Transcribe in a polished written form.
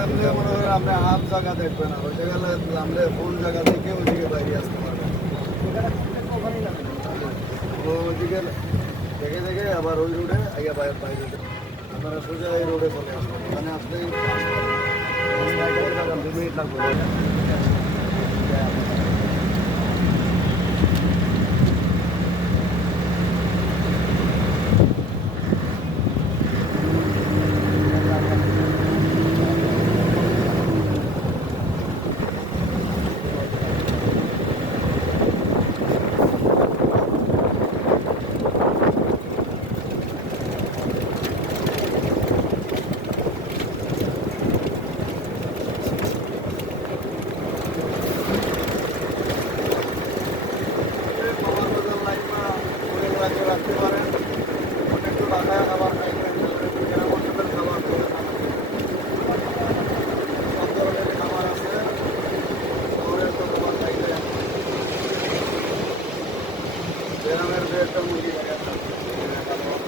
নামলে মনে হয় আপনি হাফ জায়গা দেখবেন না, ওই জায়গা নামলে ফুল জায়গা দেখে ওইদিকে বাইরে আসতে পারবেন। ওইদিকে দেখে দেখে আবার ওই রোডে আগে বাইরে বাইরে আপনারা সোজা এই রোডে চলে আসবেন, ওখানে আসলেই 2 মিনিট লাগবে। রাখতে পারেন, একটু বাসায় খাবার খাইবেন, মন্ডপের খাবার সব ধরনের খাবার আছে, শহরের তো খাবার খাইবেন, গ্রামের 2-1টা মুরগি খাইবেন।